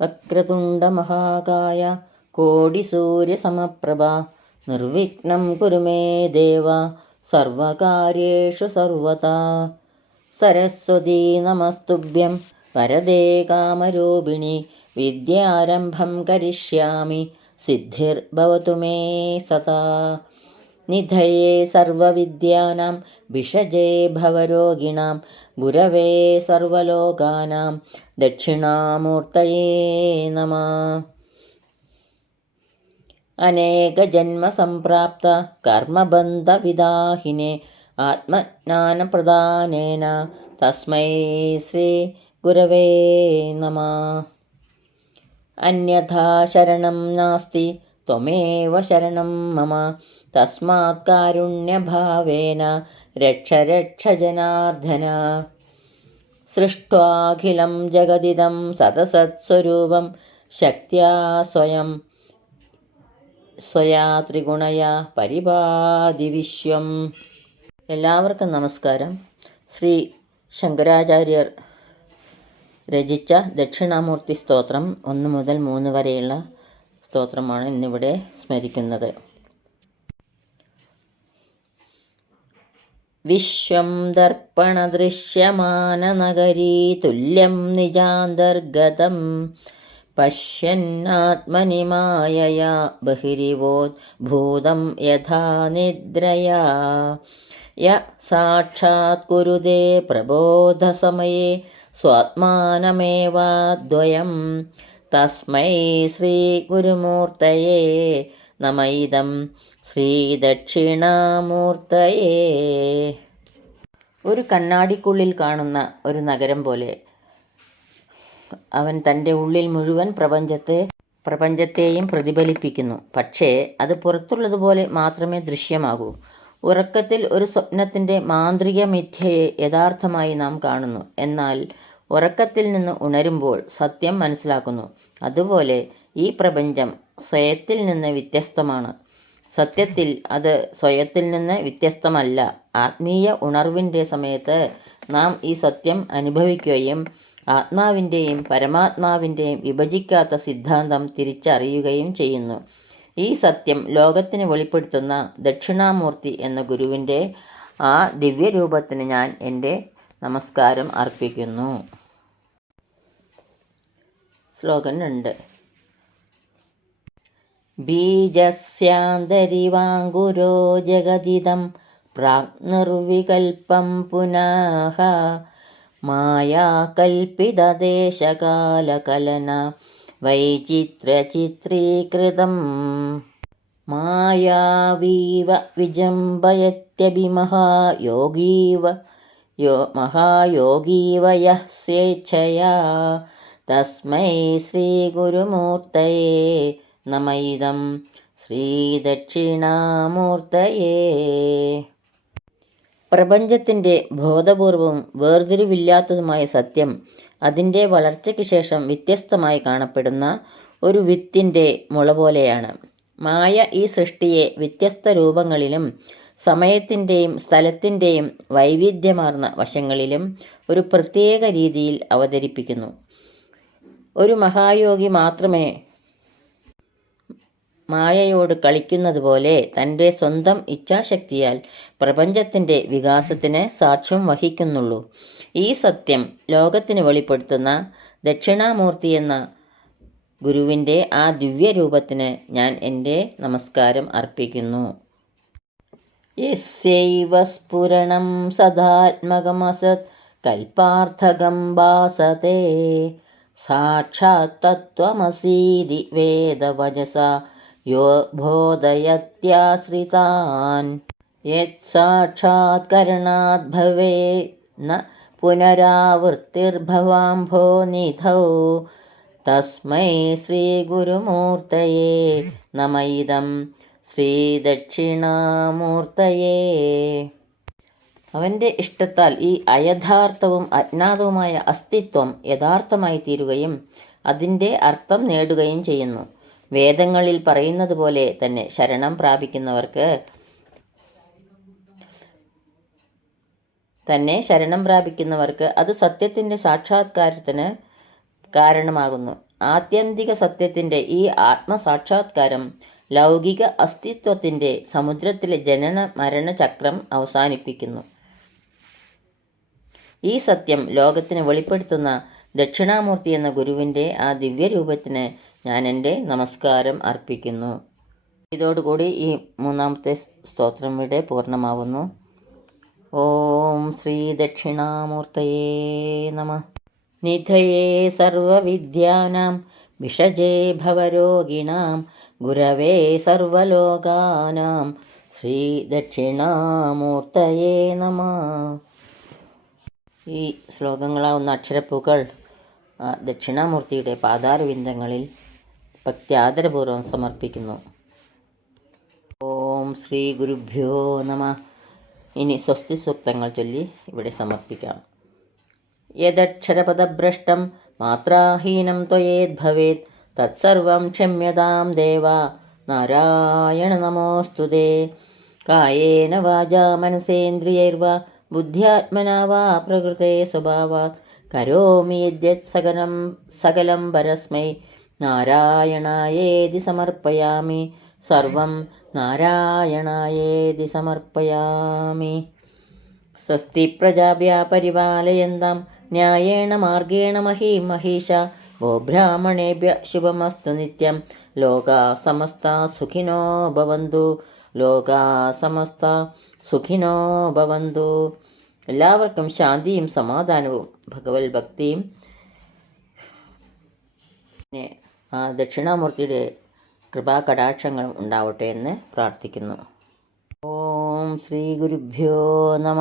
വക്രതുണ്ടമഹാകായ കോടിസൂര്യസമപ്രഭ. നിർവിഘ്നം കുരുമേ ദേവ സർവകാര്യേഷു സർവതാ. സരസ്വതീ നമസ്തുഭ്യം വരദേ കാമരൂപിണി വിദ്യാരംഭം കരിഷ്യാമി സിദ്ധിർഭവതു may സദാ. സർവവിദ്യാനാം ഭിഷജേ ഭവരോഗിണാം ഗുരവേ സർവലോകാനാം ദക്ഷിണാമൂർത്തയേ നമ. അനേകജന്മസംപ്രാപ്ത കർമ്മബന്ധവിദാഹിനെ ആത്മജ്ഞാനപ്രദാനേന തസ്മൈ ശ്രീ ഗുരവേ നമ. അന്യഥാ ശരണം നാസ്തി ത്വമേവ ശരണം മമ. തസ്മാത് കാരുണ്യഭാവേന രക്ഷ രക്ഷ ജനാർദ്ദന സൃഷ്ട്വാഖിലം ജഗദിദം സതസത്സ്വരൂപം ശക്തിയാ സ്വയം സ്വയാ ത്രിഗുണയ പരിപാതി വിശ്വം എല്ലാവർക്കും നമസ്കാരം. ശ്രീ ശങ്കരാചാര്യർ രചിച്ച ദക്ഷിണാമൂർത്തി സ്തോത്രം ഒന്ന് മുതൽ മൂന്ന് വരെയുള്ള സ്തോത്രമാണ് ഇന്നിവിടെ സ്മരിക്കുന്നത്. വിശ്വം ദർപ്പണദൃശ്യമാനനഗരീ തുല്യം നിജാന്തർഗതം പശ്യന്നാത്മനി മായയാ ബഹിരിവോദ്ഭൂതം യഥാ നിദ്രയാ. യ സാക്ഷാത് കുരുതേ പ്രബോധസമയേ സ്വാത്മാനമേവാദ്വയം. തസ്മൈ ശ്രീഗുരുമൂർത്തയേ നമൈദം ശ്രീദക്ഷിണാമൂർത്തയേ ഒരു കണ്ണാടിക്കുള്ളിൽ കാണുന്ന ഒരു നഗരം പോലെ അവൻ തന്റെ ഉള്ളിൽ മുഴുവൻ പ്രപഞ്ചത്തെ പ്രപഞ്ചത്തെയും പ്രതിഫലിപ്പിക്കുന്നു. പക്ഷേ അത് പുറത്തുള്ളതുപോലെ മാത്രമേ ദൃശ്യമാകൂ. ഉറക്കത്തിൽ ഒരു സ്വപ്നത്തിന്റെ മാന്ത്രിക മിഥ്യയെ യഥാർത്ഥമായി നാം കാണുന്നു. എന്നാൽ ഉറക്കത്തിൽ നിന്ന് ഉണരുമ്പോൾ സത്യം മനസ്സിലാക്കുന്നു. അതുപോലെ ഈ പ്രപഞ്ചം സ്വയത്തിൽ നിന്ന് വ്യത്യസ്തമാണ്. സത്യത്തിൽ അത് സ്വയത്തിൽ നിന്ന് വ്യത്യസ്തമല്ല. ആത്മീയ ഉണർവിന്റെ സമയത്ത് നാം ഈ സത്യം അനുഭവിക്കുകയും ആത്മാവിന്റെയും പരമാത്മാവിന്റെയും വിഭജിക്കാത്ത സിദ്ധാന്തം തിരിച്ചറിയുകയും ചെയ്യുന്നു. ഈ സത്യം ലോകത്തിന് വെളിപ്പെടുത്തുന്ന ദക്ഷിണാമൂർത്തി എന്ന ഗുരുവിന്റെ ആ ദിവ്യരൂപത്തിന് ഞാൻ എന്റെ നമസ്കാരം അർപ്പിക്കുന്നു. ശ്ലോകം രണ്ട്. ബീജസ്യാന്തരിവാങ്കുരോ ജഗതിദം പ്രാഗ്നിർവികൽപ്പം പുനഃ മായാകൽപ്പിതദേശകാലകലന വൈചിത്രചിത്രീകൃതം. മായാവീവ വിജംബയത്യഭിമഹായോഗീവ യോ മഹായോഗീവ യः സ്വേച്ഛയാ. തസ്മൈ ശ്രീഗുരുമൂർത്തയേ. നമൈദം ശ്രീദക്ഷിണാമൂർത്തയേ. പ്രപഞ്ചത്തിന്റെ ബോധപൂർവവും വേർതിരിവില്ലാത്തതുമായ സത്യം അതിന്റെ വളർച്ചയ്ക്ക് ശേഷം വ്യത്യസ്തമായി കാണപ്പെടുന്ന ഒരു വിത്തിന്റെ മുള പോലെയാണ്. മായ ഈ സൃഷ്ടിയെ വ്യത്യസ്ത രൂപങ്ങളിലും സമയത്തിന്റെയും സ്ഥലത്തിന്റെയും വൈവിധ്യമാർന്ന വശങ്ങളിലും ഒരു പ്രത്യേക രീതിയിൽ അവതരിപ്പിക്കുന്നു. ഒരു മഹായോഗി മാത്രമേ മായയോട് കളിക്കുന്നത് പോലെ തന്റെ സ്വന്തം ഇച്ഛാശക്തിയാൽ പ്രപഞ്ചത്തിന്റെ വികാസത്തിന് സാക്ഷ്യം വഹിക്കുന്നുള്ളൂ. ഈ സത്യം ലോകത്തിന് വെളിപ്പെടുത്തുന്ന ദക്ഷിണാമൂർത്തി എന്ന ഗുരുവിന്റെ ആ ദിവ്യരൂപത്തിന് ഞാൻ എന്റെ നമസ്കാരം അർപ്പിക്കുന്നു. യസ്യൈവ സ്ഫുരണം സദാത്മകമസത് കൽപ്പാർത്ഥകം ഭാസത്തെ സാക്ഷാത്തത്വമസീതി വേദവചസ യോ ബോധയത്യാശ്രിതാൻ യത്സാക്ഷാത്കരണാത് ഭവേ ന പുനരാവൃത്തിർഭവാംഭോ നിധൗ തസ്മൈ ശ്രീഗുരുമൂർത്തയേ നമൈദം ശ്രീദക്ഷിണാമൂർത്തയേ അവന്റെ ഇഷ്ടത്താൽ ഈ അയഥാർത്ഥവും അജ്ഞാതവുമായ അസ്തിത്വം യഥാർത്ഥമായി തീരുകയും അതിന്റെ അർത്ഥം നേടുകയും ചെയ്യുന്നു. വേദങ്ങളിൽ പറയുന്നത് പോലെ തന്നെ ശരണം പ്രാപിക്കുന്നവർക്ക് തന്നെ ശരണം പ്രാപിക്കുന്നവർക്ക് അത് സത്യത്തിന്റെ സാക്ഷാത്കാരത്തിന് കാരണമാകുന്നു. ആത്യന്തിക സത്യത്തിന്റെ ഈ ആത്മസാക്ഷാത്കാരം ലൗകിക അസ്തിത്വത്തിന്റെ സമുദ്രത്തിലെ ജനന മരണ ചക്രം അവസാനിപ്പിക്കുന്നു. ഈ സത്യം ലോകത്തിന് വെളിപ്പെടുത്തുന്ന ദക്ഷിണാമൂർത്തി എന്ന ഗുരുവിന്റെ ആ ദിവ്യരൂപത്തിന് ഞാൻ എന്റെ നമസ്കാരം അർപ്പിക്കുന്നു. ഇതോടുകൂടി ഈ മൂന്നാമത്തെ സ്തോത്രം ഇവിടെ പൂർണമാവുന്നു. ഓം ശ്രീ ദക്ഷിണാമൂർത്തയേ നമ. നിധയേ സർവവിദ്യാനാം വിഷജേ ഭവരോഗിണാം ഗുരവേ സർവലോകാനാം ശ്രീ ദക്ഷിണാമൂർത്തയേ നമ. ഈ ശ്ലോകങ്ങളാവുന്ന അക്ഷരപ്പൂക്കൾ ദക്ഷിണാമൂർത്തിയുടെ പാതാരവിന്ദങ്ങളിൽ ഭക്ത്യാദരപൂർവം സമർപ്പിക്കുന്നു. ഓം ശ്രീ ഗുരുഭ്യോ നമ. ഇനി സ്വസ്തി സൂക്തങ്ങൾ ചൊല്ലി ഇവിടെ സമർപ്പിക്കാം. യദക്ഷരപദഭ്രഷ്ടം മാത്രാഹീനം ത്വയേത് ഭവേത്. തത്സർവം ക്ഷമ്യതാം ദേവ. നാരായണ നമോസ്തുതേ കായേന വാച മനസേന്ദ്രിയൈർവ. ബുദ്ധ്യാത്മനാ വാ പ്രകൃതേ സ്വഭാവാത്. കരോമി യദ്യത് സകലം സകലം പരസ്മൈ. നാരായണായേതി സമർപ്പയാമി. സർവം നാരായണായേതി സമർപ്പയാമി. സ്വസ്തി പ്രജാഭ്യ പരിപാലയന്താം. ന്യായേണ മാർഗേണ മഹീ മഹീഷ ഗോബ്രാഹ്മണേഭ്യ ശുഭമസ്തു നിത്യം. ലോകാ സമസ്ത സുഖിനോ ഭവന്തു. ലോകാ സമസ്ത സുഖിനോ ഭവന്തു. എല്ലാവർക്കും ശാന്തിയും സമാധാനവും. ഭഗവത് ഭക്തിയും പിന്നെ ആ ദക്ഷിണാമൂർത്തിയുടെ കൃപാകടാക്ഷങ്ങൾ ഉണ്ടാവട്ടെ എന്ന് പ്രാർത്ഥിക്കുന്നു. ഓം ശ്രീ ഗുരുഭ്യോ നമ.